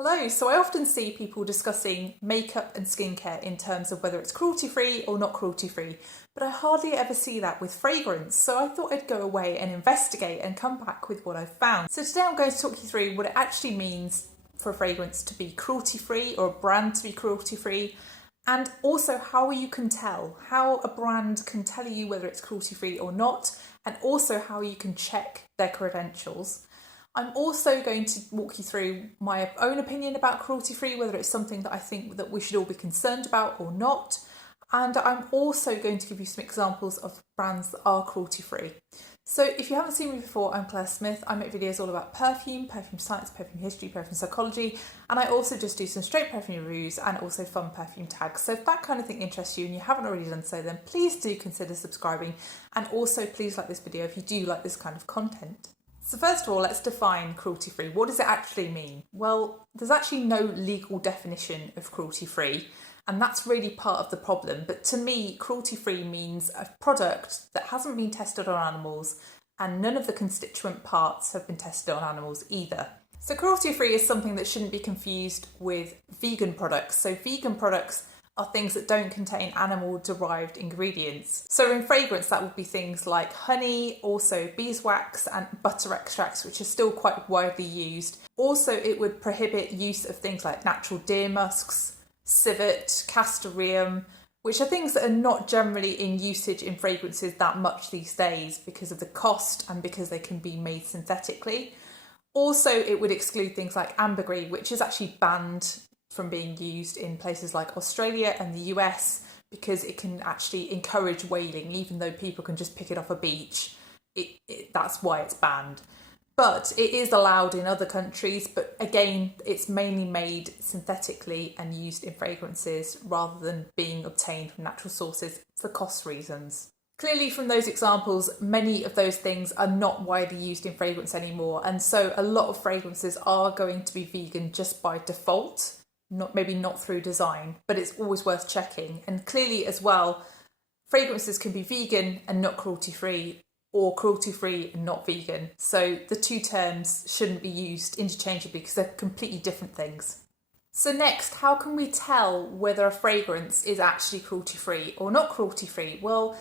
Hello, so I often see people discussing makeup and skincare in terms of whether it's cruelty-free or not cruelty-free, but I hardly ever see that with fragrance, so I thought I'd go away and investigate and come back with what I've found. So today I'm going to talk you through what it actually means for a fragrance to be cruelty-free or a brand to be cruelty-free, and also how you can tell, how a brand can tell you whether it's cruelty-free or not, and also how you can check their credentials. I'm also going to walk you through my own opinion about cruelty-free, whether it's something that I think that we should all be concerned about or not. And I'm also going to give you some examples of brands that are cruelty-free. So if you haven't seen me before, I'm Claire Smith. I make videos all about perfume, perfume science, perfume history, perfume psychology, and I also just do some straight perfume reviews and also fun perfume tags. So if that kind of thing interests you and you haven't already done so, then please do consider subscribing, and also please like this video if you do like this kind of content. So first of all, let's define cruelty-free. What does it actually mean? Well, there's actually no legal definition of cruelty-free, and that's really part of the problem. But to me, cruelty-free means a product that hasn't been tested on animals, and none of the constituent parts have been tested on animals either. So cruelty-free is something that shouldn't be confused with vegan products. So vegan products are things that don't contain animal-derived ingredients. So in fragrance, that would be things like honey, also beeswax and butter extracts, which are still quite widely used. Also, it would prohibit use of things like natural deer musks, civet, castoreum, which are things that are not generally in usage in fragrances that much these days because of the cost and because they can be made synthetically. Also, it would exclude things like ambergris, which is actually banned from being used in places like Australia and the US because it can actually encourage whaling, even though people can just pick it off a beach. That's why it's banned. But it is allowed in other countries, but again, it's mainly made synthetically and used in fragrances rather than being obtained from natural sources for cost reasons. Clearly from those examples, many of those things are not widely used in fragrance anymore, and so a lot of fragrances are going to be vegan just by default. Maybe not through design, but it's always worth checking. And clearly as well, fragrances can be vegan and not cruelty-free, or cruelty-free and not vegan. So the two terms shouldn't be used interchangeably because they're completely different things. So next, how can we tell whether a fragrance is actually cruelty-free or not cruelty-free? Well,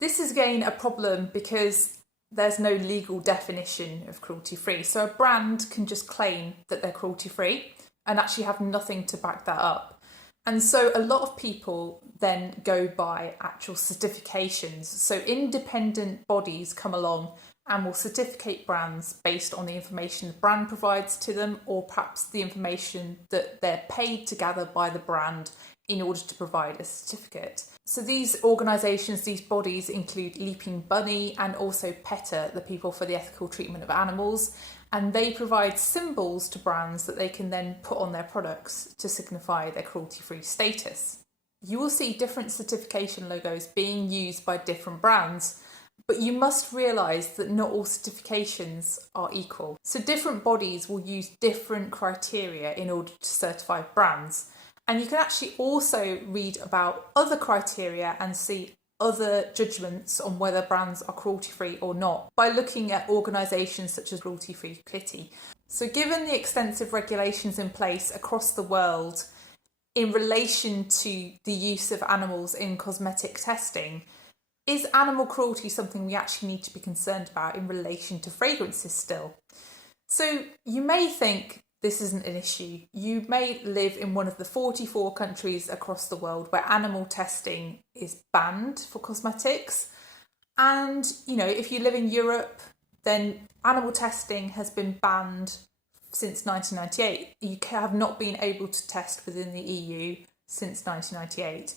this is again a problem because there's no legal definition of cruelty-free. So a brand can just claim that they're cruelty-free and actually have nothing to back that up. And so a lot of people then go by actual certifications. So independent bodies come along and will certificate brands based on the information the brand provides to them, or perhaps the information that they're paid to gather by the brand in order to provide a certificate. So these organisations, these bodies include Leaping Bunny and also PETA, the People for the Ethical Treatment of Animals, and they provide symbols to brands that they can then put on their products to signify their cruelty-free status. You will see different certification logos being used by different brands, but you must realise that not all certifications are equal. So different bodies will use different criteria in order to certify brands. And you can actually also read about other criteria and see other judgments on whether brands are cruelty-free or not by looking at organisations such as Cruelty-Free Kitty. So given the extensive regulations in place across the world in relation to the use of animals in cosmetic testing, is animal cruelty something we actually need to be concerned about in relation to fragrances still? So you may think this isn't an issue. You may live in one of the 44 countries across the world where animal testing is banned for cosmetics. And, if you live in Europe, then animal testing has been banned since 1998. You have not been able to test within the EU since 1998.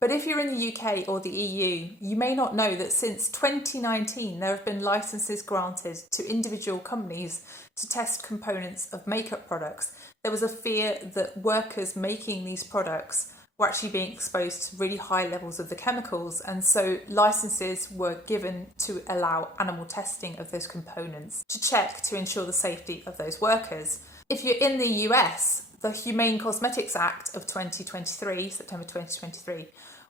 But if you're in the UK or the EU, you may not know that since 2019 there have been licenses granted to individual companies to test components of makeup products. There was a fear that workers making these products were actually being exposed to really high levels of the chemicals, and so licenses were given to allow animal testing of those components to check to ensure the safety of those workers. If you're in the US, the Humane Cosmetics Act of 2023, September 2023,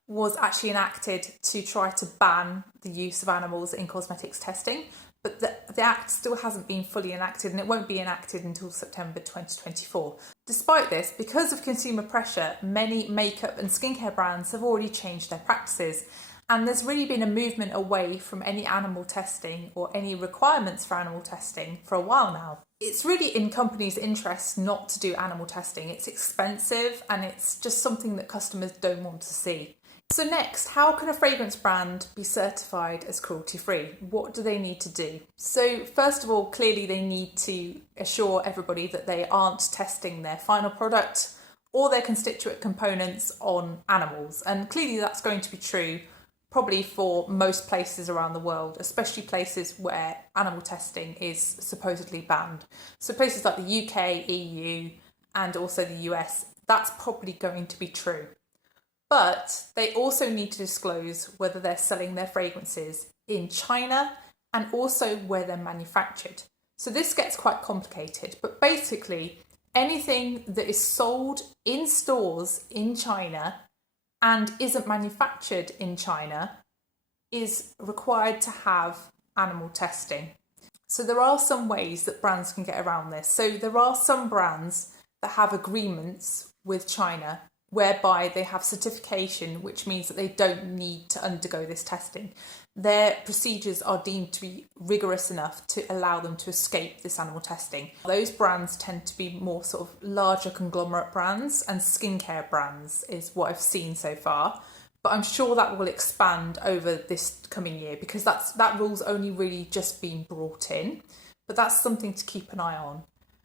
was actually enacted to try to ban the use of animals in cosmetics testing, but the Act still hasn't been fully enacted, and it won't be enacted until September 2024. Despite this, because of consumer pressure, many makeup and skincare brands have already changed their practices, and there's really been a movement away from any animal testing or any requirements for animal testing for a while now. It's really in companies' interest not to do animal testing. It's expensive and it's just something that customers don't want to see. So next, how can a fragrance brand be certified as cruelty-free? What do they need to do? So first of all, clearly they need to assure everybody that they aren't testing their final product or their constituent components on animals. And clearly that's going to be true probably for most places around the world, especially places where animal testing is supposedly banned. So places like the UK, EU, and also the US, that's probably going to be true. But they also need to disclose whether they're selling their fragrances in China and also where they're manufactured. So this gets quite complicated, but basically anything that is sold in stores in China and isn't manufactured in China is required to have animal testing. So there are some ways that brands can get around this. So there are some brands that have agreements with China whereby they have certification, which means that they don't need to undergo this testing. Their procedures are deemed to be rigorous enough to allow them to escape this animal testing. Those brands tend to be more sort of larger conglomerate brands, and skincare brands is what I've seen so far. But I'm sure that will expand over this coming year because that rule's only really just been brought in. But that's something to keep an eye on.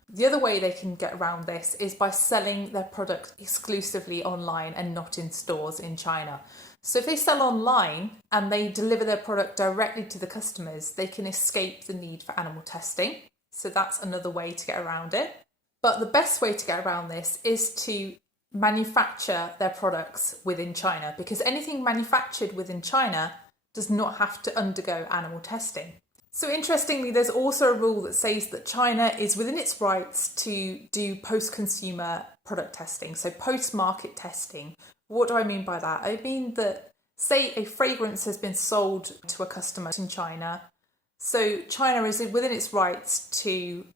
The other way they can get around this is by selling their product exclusively online and not in stores in China. So if they sell online and they deliver their product directly to the customers, they can escape the need for animal testing. So that's another way to get around it. But the best way to get around this is to manufacture their products within China, because anything manufactured within China does not have to undergo animal testing. So interestingly, there's also a rule that says that China is within its rights to do post-consumer product testing, so post-market testing. What do I mean by that? I mean that, say, a fragrance has been sold to a customer in China, so China is within its rights to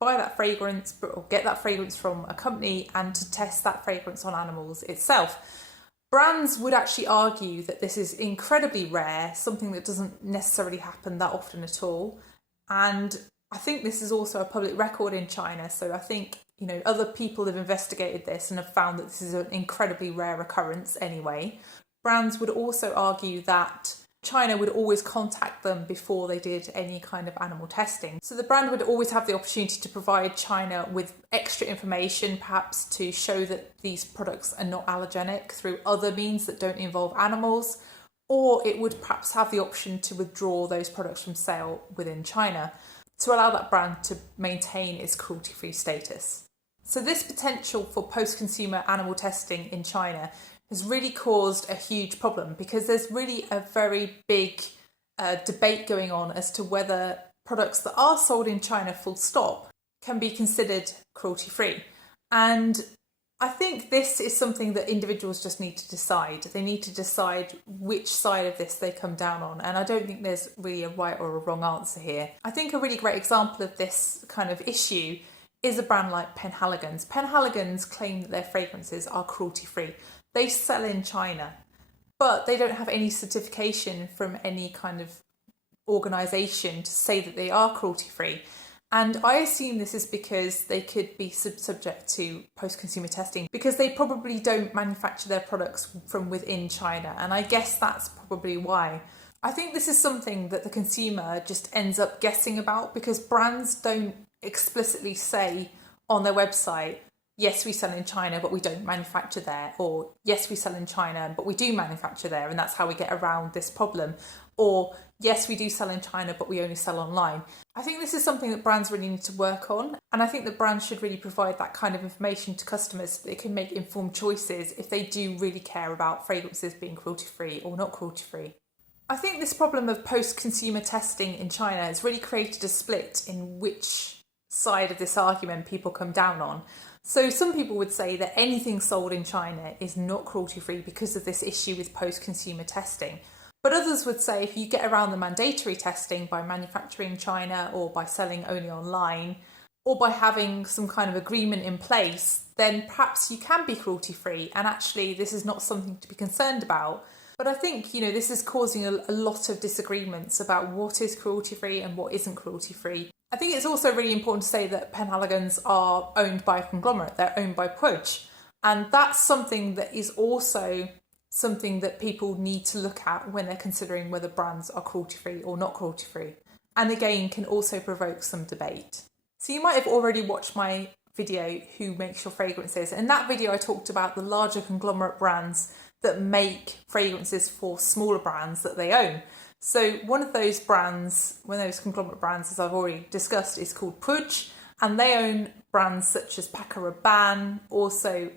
buy that fragrance or get that fragrance from a company and to test that fragrance on animals itself. Brands would actually argue that this is incredibly rare, something that doesn't necessarily happen that often at all. And I think this is also a public record in China. So I think, other people have investigated this and have found that this is an incredibly rare occurrence anyway. Brands would also argue that China would always contact them before they did any kind of animal testing. So the brand would always have the opportunity to provide China with extra information, perhaps to show that these products are not allergenic through other means that don't involve animals, or it would perhaps have the option to withdraw those products from sale within China to allow that brand to maintain its cruelty-free status. So this potential for post-consumer animal testing in China has really caused a huge problem because there's really a very big debate going on as to whether products that are sold in China full stop can be considered cruelty-free. And I think this is something that individuals just need to decide. They need to decide which side of this they come down on. And I don't think there's really a right or a wrong answer here. I think a really great example of this kind of issue is a brand like Penhaligon's. Penhaligon's claim that their fragrances are cruelty-free. They sell in China, but they don't have any certification from any kind of organisation to say that they are cruelty-free. And I assume this is because they could be subject to post-consumer testing because they probably don't manufacture their products from within China. And I guess that's probably why. I think this is something that the consumer just ends up guessing about because brands don't explicitly say on their website, yes, we sell in China, but we don't manufacture there. Or yes, we sell in China, but we do manufacture there. And that's how we get around this problem. Or yes, we do sell in China, but we only sell online. I think this is something that brands really need to work on. And I think that brands should really provide that kind of information to customers so they can make informed choices if they do really care about fragrances being cruelty-free or not cruelty-free. I think this problem of post-consumer testing in China has really created a split in which side of this argument people come down on. So some people would say that anything sold in China is not cruelty-free because of this issue with post-consumer testing. But others would say if you get around the mandatory testing by manufacturing in China or by selling only online or by having some kind of agreement in place, then perhaps you can be cruelty free. And actually, this is not something to be concerned about. But I think, this is causing a lot of disagreements about what is cruelty free and what isn't cruelty free. I think it's also really important to say that Penhaligon's are owned by a conglomerate. They're owned by Pudge. And that's something that is also something that people need to look at when they're considering whether brands are cruelty-free or not cruelty-free. And again, can also provoke some debate. So you might have already watched my video, Who Makes Your Fragrances? In that video, I talked about the larger conglomerate brands that make fragrances for smaller brands that they own. So one of those brands, one of those conglomerate brands, as I've already discussed, is called Pudge, and they own brands such as Paco Rabanne, also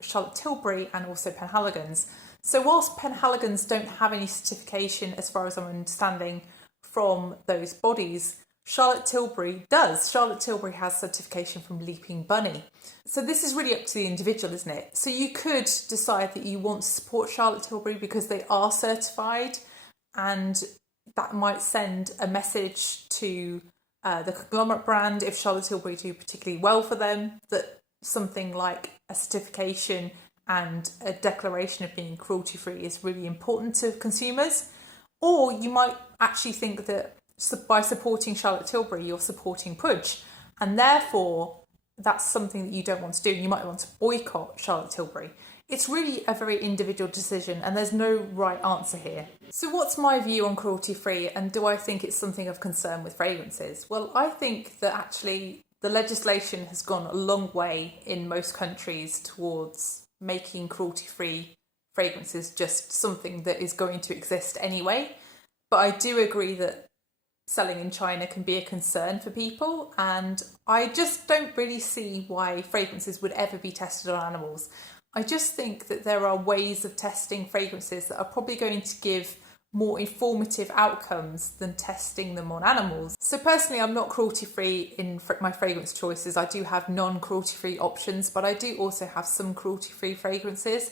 Charlotte Tilbury, and also Penhaligon's. So whilst Penhaligon's don't have any certification, as far as I'm understanding, from those bodies, Charlotte Tilbury does. Charlotte Tilbury has certification from Leaping Bunny. So this is really up to the individual, isn't it? So you could decide that you want to support Charlotte Tilbury because they are certified, and that might send a message to the conglomerate brand, if Charlotte Tilbury do particularly well for them, that something like a certification and a declaration of being cruelty-free is really important to consumers. Or you might actually think that by supporting Charlotte Tilbury, you're supporting Pudge, and therefore that's something that you don't want to do. You might want to boycott Charlotte Tilbury. It's really a very individual decision, and there's no right answer here. So what's my view on cruelty-free, and do I think it's something of concern with fragrances? Well, I think that actually the legislation has gone a long way in most countries towards making cruelty-free fragrances just something that is going to exist anyway. But I do agree that selling in China can be a concern for people, and I just don't really see why fragrances would ever be tested on animals. I just think that there are ways of testing fragrances that are probably going to give more informative outcomes than testing them on animals. So personally, I'm not cruelty-free in my fragrance choices. I do have non-cruelty-free options, but I do also have some cruelty-free fragrances.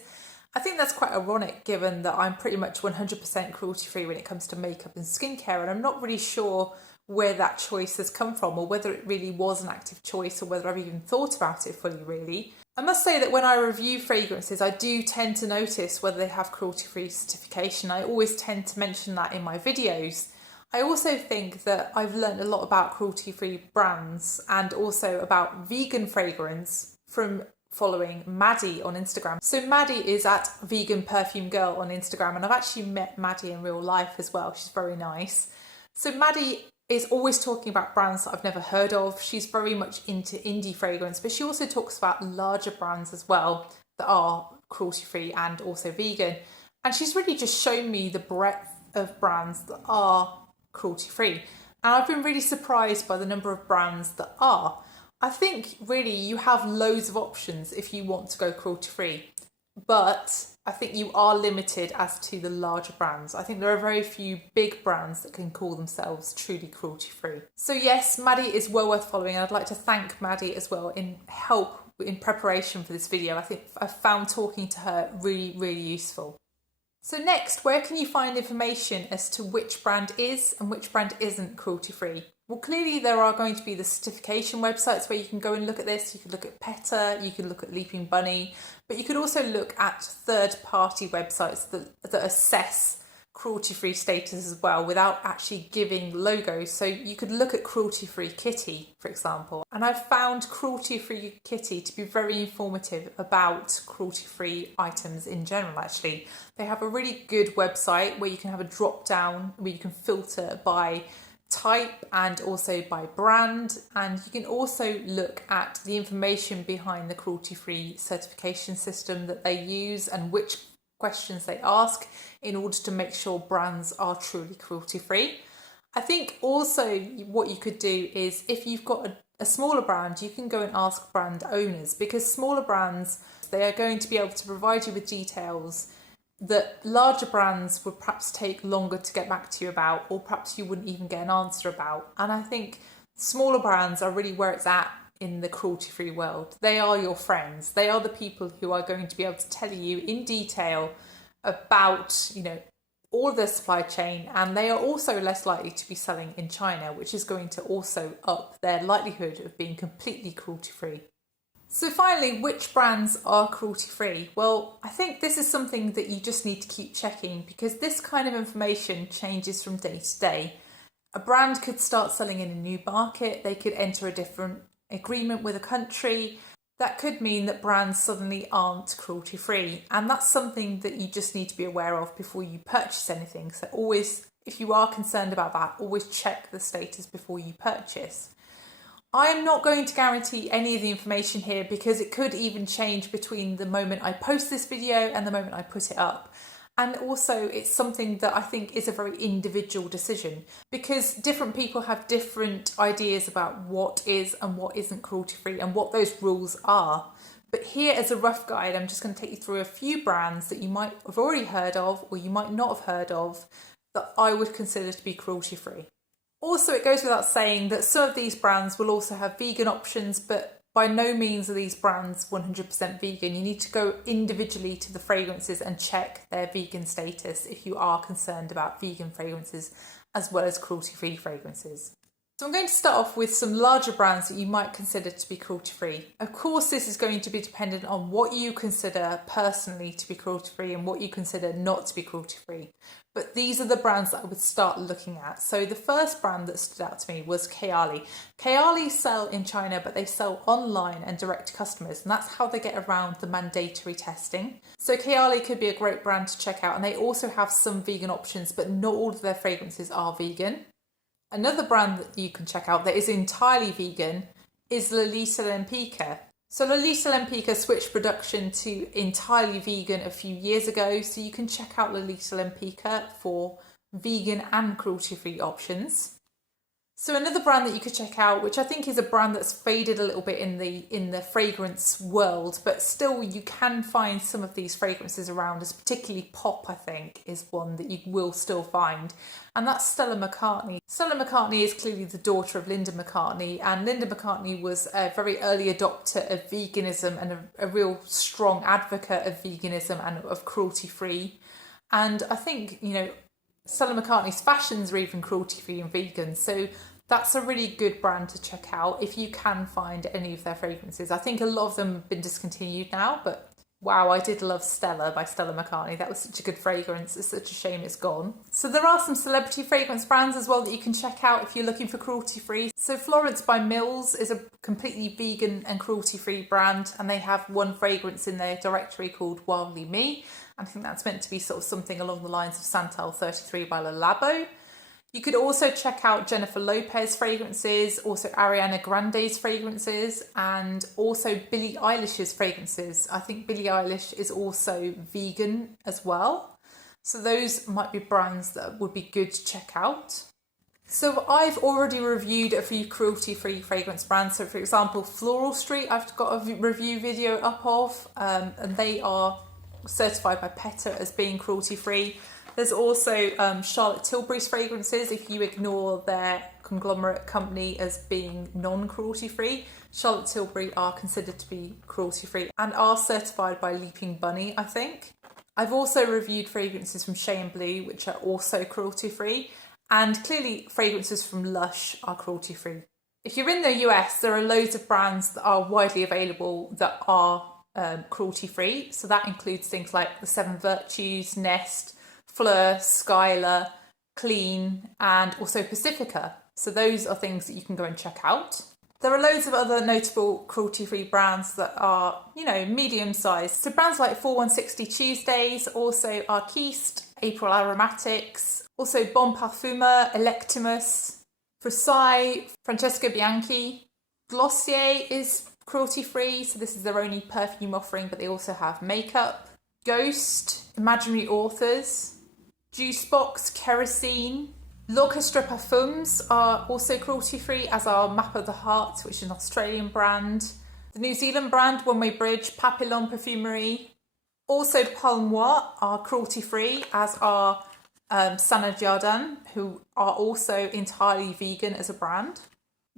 I think that's quite ironic given that I'm pretty much 100% cruelty-free when it comes to makeup and skincare, and I'm not really sure where that choice has come from or whether it really was an active choice or whether I've even thought about it fully, really. I must say that when I review fragrances, I do tend to notice whether they have cruelty-free certification. I always tend to mention that in my videos. I also think that I've learned a lot about cruelty-free brands and also about vegan fragrance from following Maddie on Instagram. So Maddie is at Vegan Perfume Girl on Instagram, and I've actually met Maddie in real life as well. She's very nice. So Maddie is always talking about brands that I've never heard of. She's very much into indie fragrance, but she also talks about larger brands as well that are cruelty-free and also vegan. And she's really just shown me the breadth of brands that are cruelty-free. And I've been really surprised by the number of brands that are. I think really you have loads of options if you want to go cruelty-free, but I think you are limited as to the larger brands. I think there are very few big brands that can call themselves truly cruelty-free. So yes, Maddie is well worth following. I'd like to thank Maddie as well in preparation for this video. I think I found talking to her really, really useful. So next, where can you find information as to which brand is and which brand isn't cruelty-free? Well, clearly there are going to be the certification websites where you can go and look at this. You could look at PETA, you could look at Leaping Bunny, but you could also look at third-party websites that assess cruelty-free status as well without actually giving logos. So you could look at Cruelty-Free Kitty, for example. And I've found Cruelty-Free Kitty to be very informative about cruelty-free items in general, actually. They have a really good website where you can have a drop-down, where you can filter by type and also by brand, and you can also look at the information behind the cruelty-free certification system that they use and which questions they ask in order to make sure brands are truly cruelty-free. I think also what you could do is, if you've got a smaller brand, you can go and ask brand owners, because smaller brands, they are going to be able to provide you with details that larger brands would perhaps take longer to get back to you about, or perhaps you wouldn't even get an answer about. And I think smaller brands are really where it's at in the cruelty-free world. They are your friends. They are the people who are going to be able to tell you in detail about, all their supply chain, and they are also less likely to be selling in China, which is going to also up their likelihood of being completely cruelty-free. So finally, which brands are cruelty-free? Well, I think this is something that you just need to keep checking, because this kind of information changes from day to day. A brand could start selling in a new market, they could enter a different agreement with a country. That could mean that brands suddenly aren't cruelty-free, and that's something that you just need to be aware of before you purchase anything. So always, if you are concerned about that, always check the status before you purchase. I am not going to guarantee any of the information here, because it could even change between the moment I post this video and the moment I put it up. And also, it's something that I think is a very individual decision, because different people have different ideas about what is and what isn't cruelty-free and what those rules are. But here, as a rough guide, I'm just going to take you through a few brands that you might have already heard of or you might not have heard of that I would consider to be cruelty-free. Also, it goes without saying that some of these brands will also have vegan options, but by no means are these brands 100% vegan. You need to go individually to the fragrances and check their vegan status if you are concerned about vegan fragrances as well as cruelty-free fragrances. So I'm going to start off with some larger brands that you might consider to be cruelty-free. Of course, this is going to be dependent on what you consider personally to be cruelty-free and what you consider not to be cruelty-free. But these are the brands that I would start looking at. So the first brand that stood out to me was Clearly. Clearly sell in China, but they sell online and direct to customers, and that's how they get around the mandatory testing. So Clearly could be a great brand to check out, and they also have some vegan options, but not all of their fragrances are vegan. Another brand that you can check out that is entirely vegan is Lolita Lempicka. So Lolita Lempicka switched production to entirely vegan a few years ago, so you can check out Lolita Lempicka for vegan and cruelty-free options. So another brand that you could check out, which I think is a brand that's faded a little bit in the fragrance world, but still you can find some of these fragrances around, as particularly Pop, I think, is one that you will still find, and that's Stella McCartney. Stella McCartney is clearly the daughter of Linda McCartney, and Linda McCartney was a very early adopter of veganism and a real strong advocate of veganism and of cruelty-free. And I think, Stella McCartney's fashions are even cruelty-free and vegan, so that's a really good brand to check out if you can find any of their fragrances. I think a lot of them have been discontinued now, but wow, I did love Stella by Stella McCartney. That was such a good fragrance. It's such a shame it's gone. So there are some celebrity fragrance brands as well that you can check out if you're looking for cruelty-free. So Florence by Mills is a completely vegan and cruelty-free brand, and they have one fragrance in their directory called Wildly Me. I think that's meant to be sort of something along the lines of Santal 33 by Le Labo. You could also check out Jennifer Lopez fragrances, also Ariana Grande's fragrances, and also Billie Eilish's fragrances. I think Billie Eilish is also vegan as well. So those might be brands that would be good to check out. So I've already reviewed a few cruelty-free fragrance brands. So for example, Floral Street, I've got a review video up of, and they are certified by PETA as being cruelty-free. There's also Charlotte Tilbury's fragrances. If you ignore their conglomerate company as being non-cruelty-free, Charlotte Tilbury are considered to be cruelty-free and are certified by Leaping Bunny, I think. I've also reviewed fragrances from Shea & Blue, which are also cruelty-free, and clearly fragrances from Lush are cruelty-free. If you're in the US, there are loads of brands that are widely available that are cruelty-free. So that includes things like the Seven Virtues, Nest, Fleur, Skylar, Clean, and also Pacifica. So those are things that you can go and check out. There are loads of other notable cruelty-free brands that are, medium-sized. So brands like 4160 Tuesdays, also Arquiste, April Aromatics, also Bon Parfumeur, Electimus, Versailles, Francesco Bianchi. Glossier is cruelty-free, so this is their only perfume offering, but they also have makeup. Ghost, Imaginary Authors, Juicebox, Kerosene. L'Orchestre Perfumes are also cruelty-free, as are Map of the Heart, which is an Australian brand. The New Zealand brand One Way Bridge, Papillon Perfumerie. Also Palmois are cruelty-free, as are Sana Jardin, who are also entirely vegan as a brand.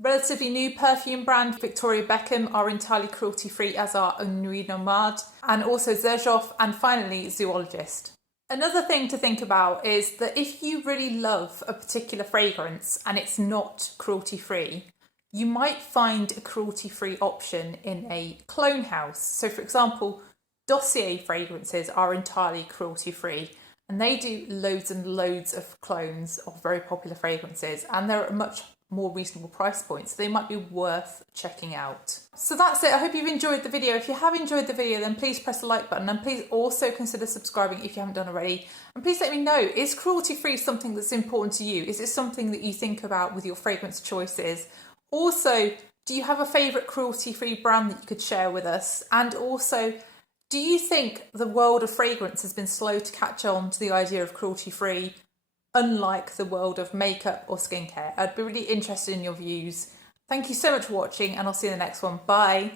Relatively new perfume brand Victoria Beckham are entirely cruelty-free, as are Nuit Nomade, and also Xerjoff, and finally Zoologist. Another thing to think about is that if you really love a particular fragrance and it's not cruelty-free, you might find a cruelty-free option in a clone house. So for example, Dossier fragrances are entirely cruelty-free and they do loads and loads of clones of very popular fragrances, and they're at a much more reasonable price point, so they might be worth checking out. So that's it. I hope you've enjoyed the video. If you have enjoyed the video, then please press the like button, and please also consider subscribing if you haven't done already. And please let me know, is cruelty-free something that's important to you? Is it something that you think about with your fragrance choices? Also, do you have a favourite cruelty-free brand that you could share with us? And also, do you think the world of fragrance has been slow to catch on to the idea of cruelty-free, unlike the world of makeup or skincare? I'd be really interested in your views. Thank you so much for watching, and I'll see you in the next one. Bye.